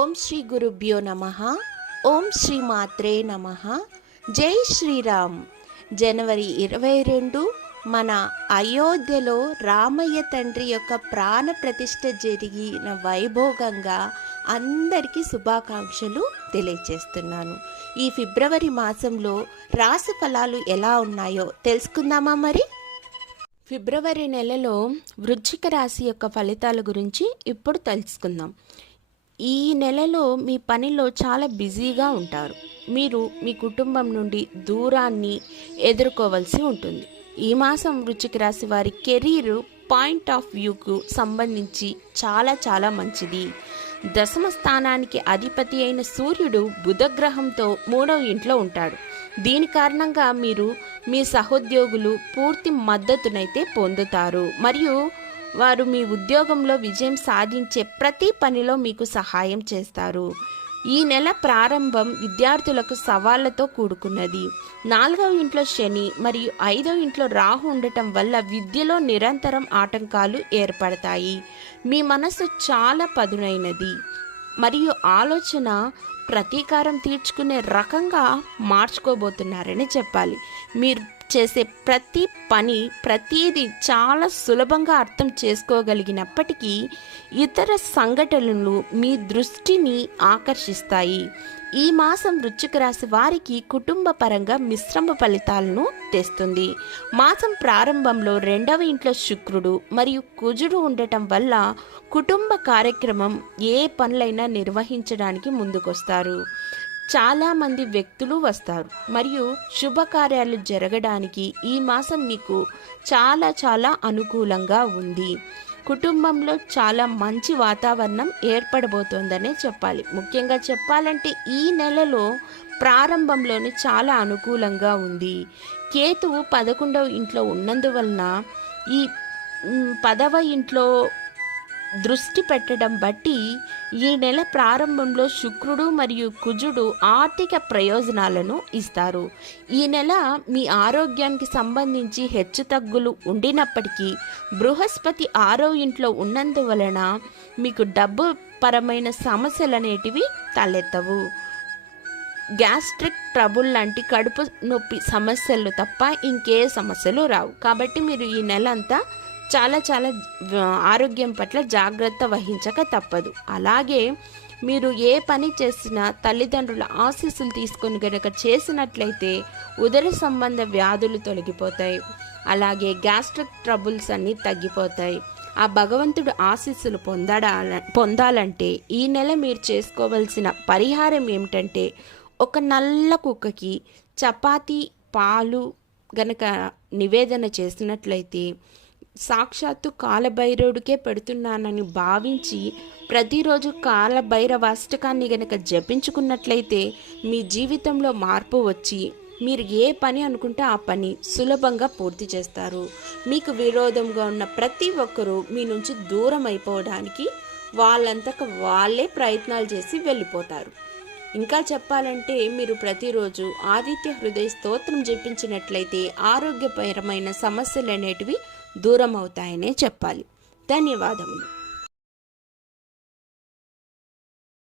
ఓం శ్రీ గురుభ్యో నమ. ఓం శ్రీ మాత్రే నమ. జై శ్రీరామ్. జనవరి ఇరవై రెండు మన అయోధ్యలో రామయ్య తండ్రి యొక్క ప్రాణ ప్రతిష్ఠ జరిగిన వైభోగంగా అందరికీ శుభాకాంక్షలు తెలియజేస్తున్నాను ఈ ఫిబ్రవరి మాసంలో రాశి ఫలాలు ఎలా ఉన్నాయో తెలుసుకుందామా మరి? ఫిబ్రవరి నెలలో వృశ్చిక రాశి యొక్క ఫలితాల గురించి ఇప్పుడు తెలుసుకుందాం. ఈ నెలలో మీ పనిలో చాలా బిజీగా ఉంటారు. మీరు మీ కుటుంబం నుండి దూరాన్ని ఎదుర్కోవాల్సి ఉంటుంది. ఈ మాసం వృశ్చిక రాశి వారి కెరీర్ పాయింట్ ఆఫ్ వ్యూకు సంబంధించి చాలా చాలా మంచిది. దశమ స్థానానికి అధిపతి అయిన సూర్యుడు బుధగ్రహంతో మూడవ ఇంట్లో ఉంటాడు. దీని కారణంగా మీరు మీ సహోద్యోగులు పూర్తి మద్దతునైతే పొందుతారు. మరియు వారు మీ ఉద్యోగంలో విజయం సాధించే ప్రతి పనిలో మీకు సహాయం చేస్తారు. ఈ నెల ప్రారంభం విద్యార్థులకు సవాళ్ళతో కూడుకున్నది. నాలుగవ ఇంట్లో శని మరియు ఐదవ ఇంట్లో రాహు ఉండటం వల్ల విద్యలో నిరంతరం ఆటంకాలు ఏర్పడతాయి. మీ మనసు చాలా పదునైనది. మరియు ఆలోచన ప్రతీకారం తీర్చుకునే రకంగా మార్చుకోబోతున్నారని చెప్పాలి. మీరు చేసే ప్రతి పని ప్రతిదీ చాలా సులభంగా అర్థం చేసుకోగలిగినప్పటికీ ఇతర సంఘటనలు మీ దృష్టిని ఆకర్షిస్తాయి. ఈ మాసం వృశ్చిక రాశి వారికి కుటుంబ పరంగా మిశ్రమ ఫలితాలను తెస్తుంది. మాసం ప్రారంభంలో రెండవ ఇంట్లో శుక్రుడు మరియు కుజుడు ఉండటం వల్ల కుటుంబ కార్యక్రమం ఏ పనులైనా నిర్వహించడానికి ముందుకొస్తారు. చాలామంది వ్యక్తులు వస్తారు. మరియు శుభకార్యాలు జరగడానికి ఈ మాసం మీకు చాలా చాలా అనుకూలంగా ఉంది. కుటుంబంలో చాలా మంచి వాతావరణం ఏర్పడబోతోందనే చెప్పాలి. ముఖ్యంగా చెప్పాలంటే ఈ నెలలో ప్రారంభంలోనే చాలా అనుకూలంగా ఉంది. కేతువు పదకొండవ ఇంట్లో ఉన్నందువలన ఈ పదవ ఇంట్లో దృష్టి పెట్టడం బట్టి ఈ నెల ప్రారంభంలో శుక్రుడు మరియు కుజుడు ఆర్థిక ప్రయోజనాలను ఇస్తారు. ఈ నెల మీ ఆరోగ్యానికి సంబంధించి హెచ్చుతగ్గులు ఉండినప్పటికీ బృహస్పతి ఆరో ఇంట్లో ఉన్నందువలన మీకు డబ్బు పరమైన సమస్యలు అనేటివి తలెత్తవు. గ్యాస్ట్రిక్ ట్రబుల్ లాంటి కడుపు నొప్పి సమస్యలు తప్ప ఇంకే సమస్యలు రావు. కాబట్టి మీరు ఈ నెల అంతా చాలా చాలా ఆరోగ్యం పట్ల జాగ్రత్త వహించక తప్పదు. అలాగే మీరు ఏ పని చేసినా తల్లిదండ్రుల ఆశీస్సులు తీసుకొని గనక చేసినట్లయితే ఉదర సంబంధ వ్యాధులు తొలగిపోతాయి. అలాగే గ్యాస్ట్రిక్ ట్రబుల్స్ అన్నీ తగ్గిపోతాయి. ఆ భగవంతుడు ఆశీస్సులు పొందడాల పొందాలంటే ఈ నెల మీరు చేసుకోవలసిన పరిహారం ఏమిటంటే ఒక నల్ల కుక్కకి చపాతీ పాలు గనక నివేదన చేసినట్లయితే సాక్షాత్తు కాలభైరవుడికే పెడుతున్నానని భావించి ప్రతిరోజు కాలభైరవ అష్టకాన్ని గనక జపించుకున్నట్లయితే మీ జీవితంలో మార్పు వచ్చి మీరు ఏ పని అనుకుంటే ఆ పని సులభంగా పూర్తి చేస్తారు. మీకు విరోధంగా ఉన్న ప్రతి ఒక్కరూ మీ నుంచి దూరం అయిపోవడానికి వాళ్ళంతక వాళ్ళే ప్రయత్నాలు చేసి వెళ్ళిపోతారు. ఇంకా చెప్పాలంటే మీరు ప్రతిరోజు ఆదిత్య హృదయ స్తోత్రం జపించినట్లయితే ఆరోగ్యపరమైన సమస్యలు అనేటివి దూరం అవుతాయనే చెప్పాలి. ధన్యవాదములు.